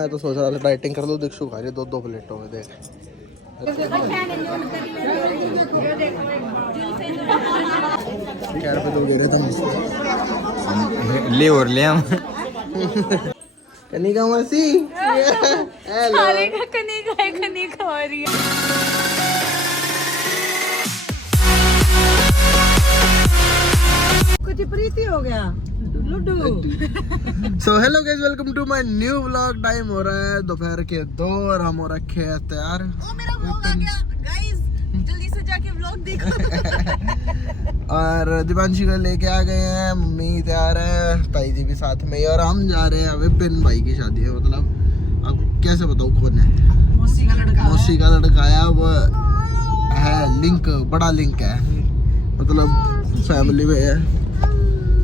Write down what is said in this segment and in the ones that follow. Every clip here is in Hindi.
मैं तो सोच रहा था डाइटिंग कर लो, दीक्षु खा रही 2-2 प्लेटों में देख। क्या रुपये तो दे रहे थे ले और ले हम कनिका मसी कनिका हो रही है। कुछ प्रीति हो गया लड्डू। So hello guys, welcome to my new vlog. Time हो रहा है दोपहर के 2 और हम हो रखे हैं तैयार। ओ मेरा व्लॉग आ गया गाइस, जल्दी से जाके व्लॉग देखो। और दिवांशी को लेके आ गए हैं, मम्मी तैयार है, ताई जी भी साथ में ही, और हम जा रहे हैं विपिन भाई की शादी है। मतलब अब कैसे बताऊँ कौन है? मौसी का लड़का है। वो है लिंक, बड़ा लिंक है, मतलब फैमिली में है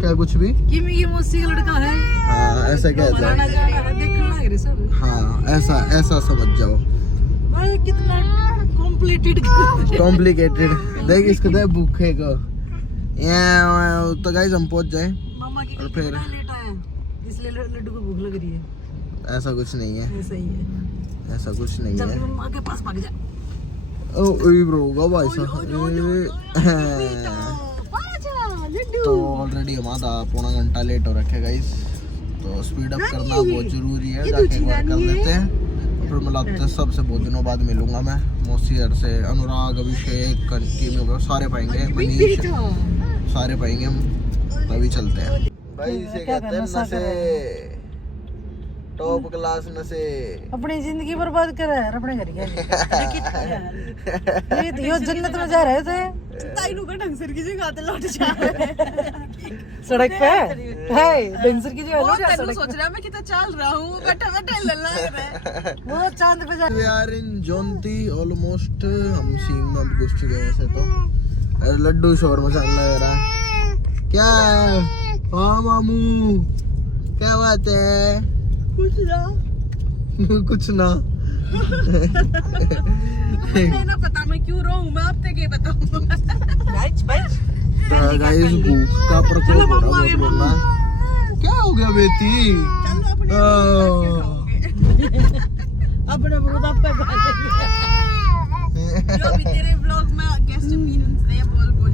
क्या कुछ भी। ये मौसी का लड़का है। हाँ ऐसा कहते हैं। देखने लग रहे सब। हाँ ऐसा समझ जाओ। भाई कितना कॉम्प्लिकेटेड। देख इसको दे भूखे को। तो गाइस हम पहुंच जाए। मामा की और फिर लेट आया इसलिए लड्डू को भूख लग रही है। ऐसा कुछ नहीं है, ऐसा ही है। ऐसा कुछ नहीं जब है। मम्मा के पास भाग जा। ओ ब्रो भाई साहब। तो ऑलरेडी हमारा 1.5 घंटा लेट हो रखे गाइस, तो स्पीड अप करना बहुत जरूरी है। जाके एक बार कर लेते हैं, फिर मिलाते हैं सबसे। बहुत दिनों बाद मिलूंगा मैं मौसी से। अनुराग, अभिषेक, कंटिन्यू सारे पाएंगे, मनीष सारे पाएंगे हम, तभी चलते हैं भाई। इसे कहते हैं नशे, टॉप क्लास नशे। अपनी जिंदगी बर्बाद कर रहा है अपने घर के। ये जन्नत में जा रहे थे, ताइनू का ढंगसर की जगह पे लौट जा सड़क पे है। ढंगसर की जगह लौट जा सड़क। सोच रहा मैं कितना चल रहा हूं, बैठा बैठा लल्ला है। वो चांद पे जा। वी आर इन जोंती ऑलमोस्ट। हम सीन में अब घुस चुके हैं वैसे तो। अरे लड्डू शोर मचाने लग रहा है। क्या है? हाँ मामू क्या बात है? कुछ ना ना पता मैं क्यों रो हूं, मैं आपसे क्या बताऊं। गाइस भूख का प्रकोप हो रहा है बहुत ना। क्या हो गया बेटी? अपने मुर्दा पे जो भी तेरे व्लॉग में गेस्ट अपीयरेंस है बोल के।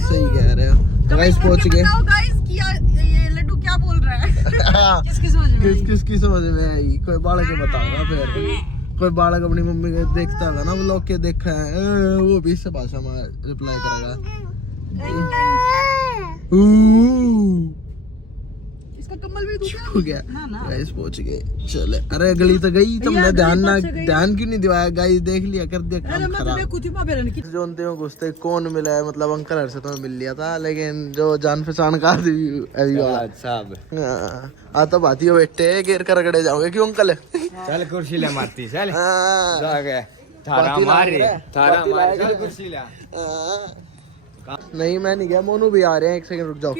सही कह रहे हो। तो गाइस पहुंच गए। बताओ गाइस कि ये लड्डू क्या बोल रहा है? किसकी समझ में आई? कोई बालक के बताऊंगा फिर। कोई बालक अपनी मम्मी के देखता होगा ना व्लॉग के, देखा है वो भी इस भाषा में रिप्लाई करेगा। इसका कम्बल भी हो गया। गाइस पहुंच गए, चले। अरे गली तो गई, तुमने ध्यान क्यों नहीं दिवाया? गाइस देख लिया, कर दिया काम खराब। जोनते में घुसते कौन मिला है, मतलब अंकल हर से तो मिल लिया था, लेकिन जो जान पहचान का साहब आता बाती हो बैठे घेर कर रगड़े जाओगे। क्यों अंकल? चल कुर्सी ले मारती चल। थारा मार कुर्सी ले। नहीं मैं नहीं गया, मोनू भी आ रहे हैं। 1 सेकंड रुक जाओ,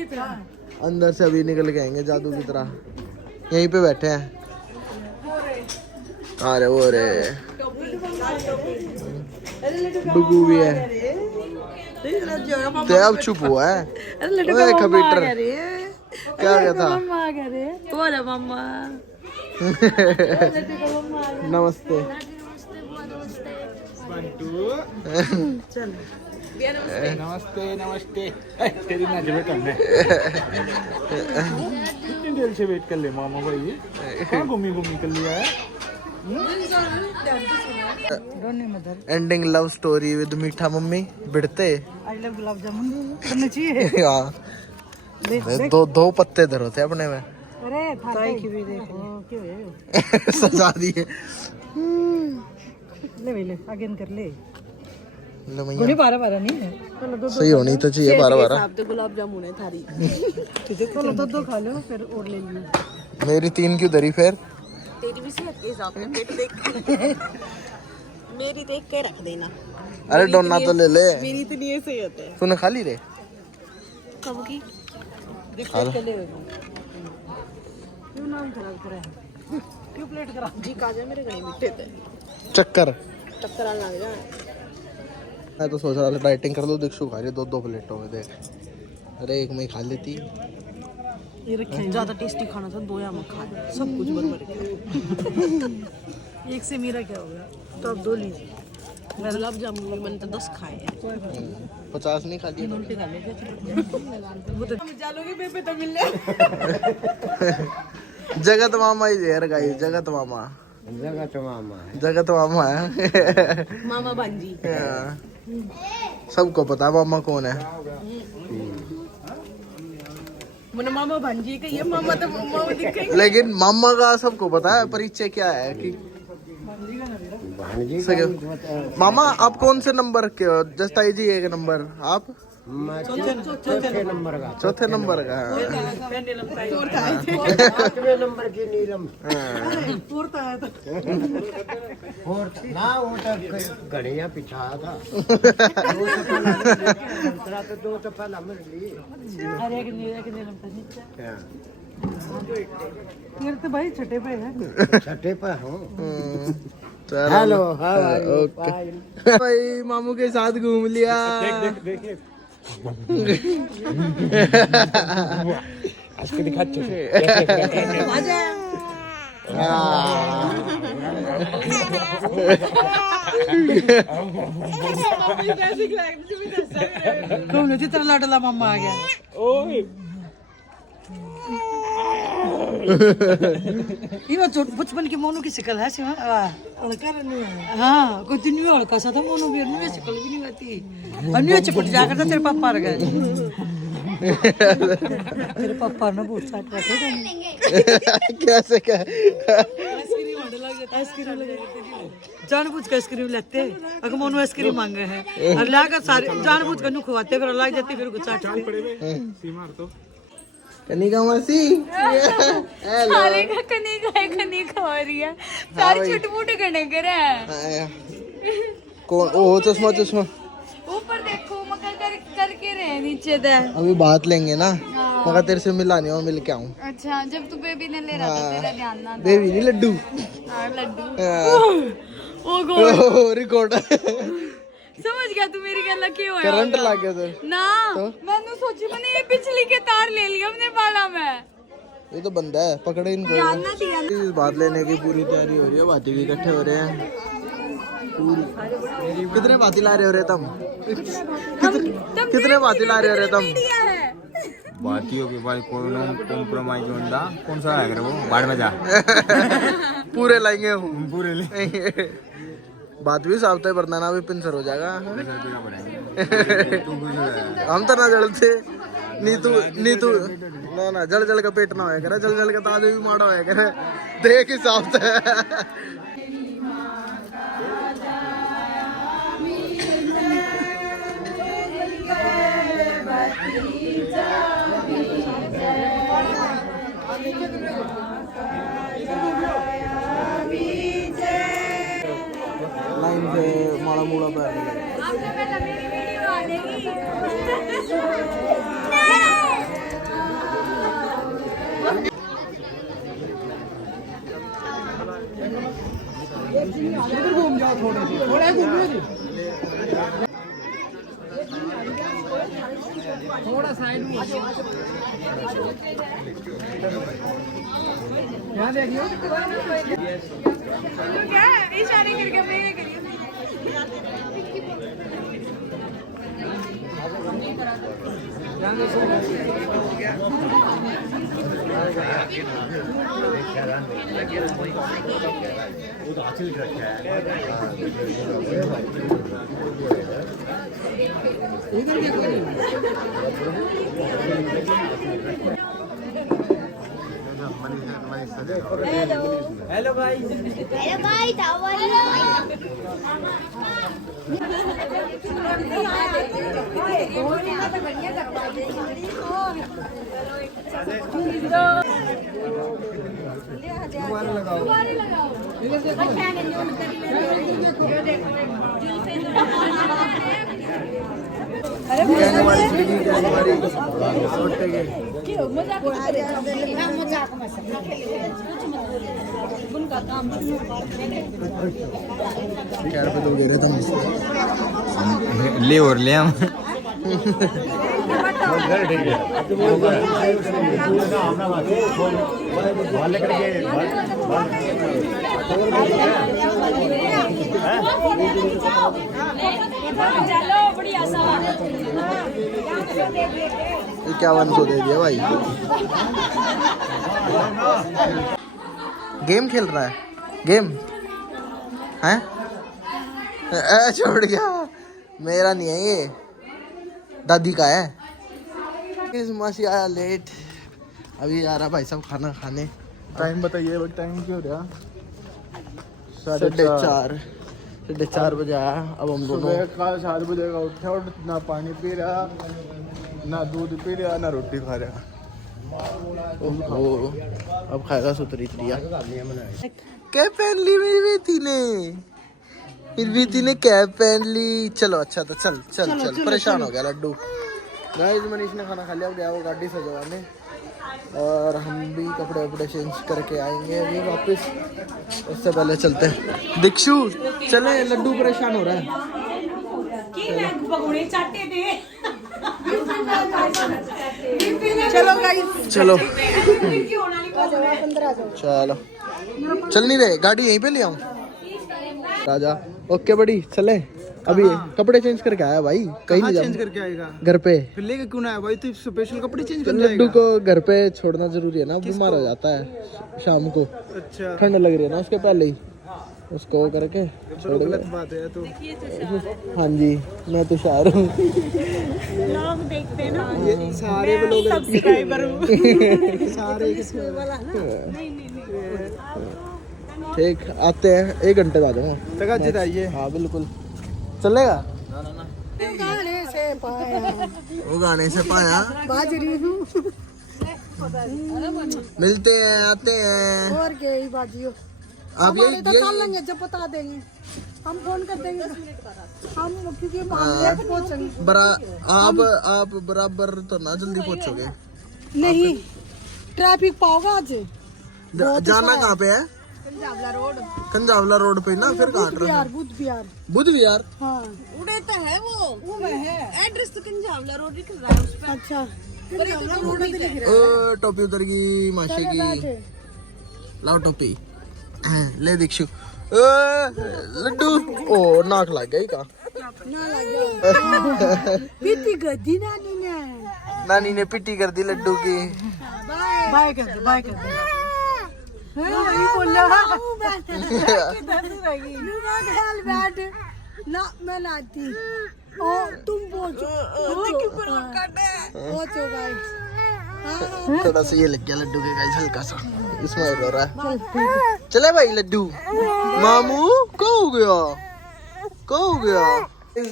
अंदर से अभी निकल के आएंगे जादू की तरह। यहीं पे बैठे हैं। अरे वो रे डुगू भी है। ते अब चुप हुआ है। ओए कंप्यूटर क्या कहता? नमस्ते। नमस्ते नमस्ते। तेरी नजर करने कितनी देर से वेट कर ले मामा भाई। कहाँ घूमी कर लिया है? एंडिंग लव स्टोरी विद मीठा mummy बिड़ते। I love gulab jamun करना चाहिए। हाँ दो पत्ते धरो थे अपने में। अरे ताई की भी देखो क्यों है सजा दिए। ले आगे कर ले। गोली 12 नहीं है। सही होनी तो चाहिए 12 आप तो गुलाब जामुन है थारी। चलो दो खा लो फिर और ले लियो। मेरी 3 क्यों धरी फिर? तेरी भी सेहत के हिसाब से पेट देख मेरी देख के रख देना। अरे डोना तो ले ले। मेरी तो नहीं सेहत है। तूने खा ली रे? कब की देख के ले क्यों नाम खराब करा है? क्यों प्लेट खराब जी काजा मेरे गले मिट्टे थे। चक्कर आने लग जाए। मैं तो सोच रहा था डाइटिंग कर लो, दीक्षु खा रही 2-2 प्लेटों में देख। अरे एक में ही खा लेती। ये रखे ज्यादा टेस्टी खाना था 2 या मत खाए सब कुछ बराबर है। एक से मेरा क्या होगा तो अब 2 लीजिए। मैं गुलाब जामुन मैंने तो 10 खाए हैं। 50 नहीं खा लिए उल्टे खा लेते वो तो जालोगे बेबे तो मिल ले। जगत मामा ही यार गाइस, जगत मामा है। मामा भांजी सबको पता है मामा कौन है। मैंने मामा भांजी का ये मामा तो मामा दिखे। लेकिन मामा का सबको पता है परिचय क्या है कि मामा आप कौन से नंबर के हो? जस्ताई जी 1 नंबर, आप चौथे नंबर का। चौथे नंबर का। नंबर की नीलम ना वो तो घड़िया पिछा था। 2 तो पहला मिल ली। अरे एक नीलम मेरे तो भाई छठे पे है। छठे पे हूँ। हेलो ओके भाई, मामू के साथ घूम लिया। देख आज के दिखा कौन चित्र लाडला मामा आ गया। ये बचपन की मोनू की शक्ल है सिवा। हाँ कोई दिन भी हड़का सा था मोनू भी, नहीं शक्ल भी नहीं आती। और नहीं चिपट जा करता तेरे पापा आ गए। तेरे पापा ने बहुत साथ रखे थे। कैसे क्या आइसक्रीम जानबूझ कर आइसक्रीम लेते अगर मोनू आइसक्रीम मांगे हैं और लाकर सारे जानबूझ कर नु खवाते फिर लाग जाती फिर कुछ चाटते। कनिका मासी सारे का कनिका हो रही है। सारे छोटे-मोटे करने कर रहे हैं। कौन? ओ चश्मा ऊपर देखो मगर करके रहे नीचे दे। अभी बात लेंगे ना, मगर तेरे से मिला नहीं, मिल के आऊं। अच्छा जब तू बेबी ने ले रहा था तेरा ध्यान ना था। बेबी नहीं लड्डू। हाँ लड्डू। ओ रिकॉर्ड समझ गया तू मेरी गल क्यों है। करंट लग गया तो ना मैंने सोची मैंने ये बिजली के तार ले लिया अपने बाला में। ये तो बंदा है, पकड़े इनको। इस बात लेने की पूरी तैयारी हो रही है, बाती भी इकट्ठे हो रहे हैं पूरी। कितने बाती ला रहे हो रे तुम? कितने बाती ला रहे हो रे तुम? बातियों के भाई कोई कॉम्प्रोमाइज होता कौन सा है वो बाढ़ में जा। पूरे लाएंगे पूरे ले बात भी साफ है, वरना ना भी पिंसर हो जाएगा। हम तो ना जलते नीतू ना जल का पेट ना होया करे, जल का ताजे भी माड़ा होया करे। देख ही साफ है। लाइन से माड़ा मूड़ा बैठ गया। घूम जाओ थोड़ा साइड में यहाँ देखियो क्या इशारे करके मेरे करिए। हेलो भाई क्या रुपए दे रहे तुम? ले और ले हम घर ठीक है बाल लेकर के चलो बड़ी आसान। ये क्या 100 दे दिया भाई। गेम खेल रहा है, गेम है छोड़ गया, मेरा नहीं है ये, दादी का है। इस मासी आया लेट, अभी आ रहा भाई साहब खाना खाने। टाइम बताइए, टाइम क्यों रहा? 4:30 बजे आया। अब हम दोनों 7 बजे का उठा और ना पानी पी रहा, ना दूध पी रहा, ना रोटी खा रहा। ओहो, अब खाएगा सुतरी त्रिया। कैप पहन ली मेरी बेटी ने, मेरी बेटी ने कैप पहन ली। चलो अच्छा था, चल चल चल, परेशान हो गया लड्डू। गाइस मनीष ने खाना खा लिया, गया वो गाड़ी सजवाने, और हम भी कपड़े वपड़े चेंज करके आएंगे अभी वापस। उससे पहले चलते हैं दीक्षु, चले, लड्डू परेशान हो रहा है। चलो गाइस, चलो चलो, चल नहीं रहे, गाड़ी यहीं पे ले आऊं राजा। ओके बड़ी, चले। अभी कपड़े चेंज करके आया भाई, कहीं नहीं चेंज जाऊँ, करके आएगा घर पे। फिर लेके क्यों ना आया भाई? तू स्पेशल कपड़े चेंज कर लड्डू को घर पे छोड़ना जरूरी है ना, बीमार हो जाता है शाम को, अच्छा, ठंड लग रही है ना उसके पहले ही, उसको करके छोड़ गलत गए। बात है तो। हाँ जी, मैं तुषार हूँ। लोग देखते हैं ना, ये सारे लोग सब्सक्राइबर हूँ। सारे ठीक, आते हैं 1 घंटे बाद आऊँगा। तक आज आइए। हाँ बिल्कुल, चलेगा। वो गाने से पाया बाजरी हूँ मिलते हैं, आते हैं। और क्या ही बाजियो, आप हमारे तो ये कर लेंगे, जब बता देंगे हम फोन कर देंगे हम, क्योंकि हम लेट पहुंचेंगे। आप बराबर तो ना जल्दी पहुंचोगे। नहीं, ट्रैफिक पाओगा आज। जाना कहाँ पे है? कंजावला रोड पे ना, फिर कहाँ बुध बिहार बुध विहार। हाँ, उड़े तो है वो है एड्रेस तो कंजावला रोड लिख रहा है उस पे। अच्छा, ओ टोपी उतर गई माशे की, लाओ टोपी, ले दीक्षु। लड्डू, ओ नाक लग गई का। पीती गद्दी नानी ने, नानी ने पिट्टी कर दी लड्डू की। बाय कर दे, बाय कर दे। वही बोला ना, मैं नाती ओ तुम पहुंचो भाई। थोड़ा सा ये लग गया लड्डू के गाइस, हल्का सा इसमें रो रहा है। चले भाई लड्डू, मामू को हो गया, को हो गया।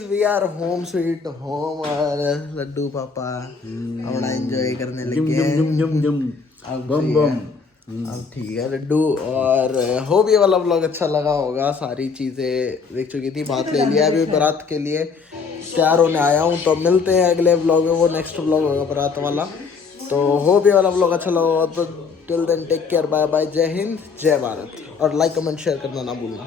We are home sweet home, और लड्डू पापा अपना एंजॉय करने लगे हैं। अब ठीक है लड्डू, और होप ये वाला व्लॉग अच्छा लगा होगा। सारी चीजें देख चुकी थी, बात ले लिया, अभी बारात के लिए तैयार होने आया हूँ। तो मिलते हैं अगले व्लॉग में, वो नेक्स्ट व्लॉग होगा बारात वाला। तो होप ये वाला व्लॉग अच्छा लगा होगा। तो till then take care, bye bye, जय हिंद जय भारत, और लाइक कमेंट शेयर करना ना भूलना।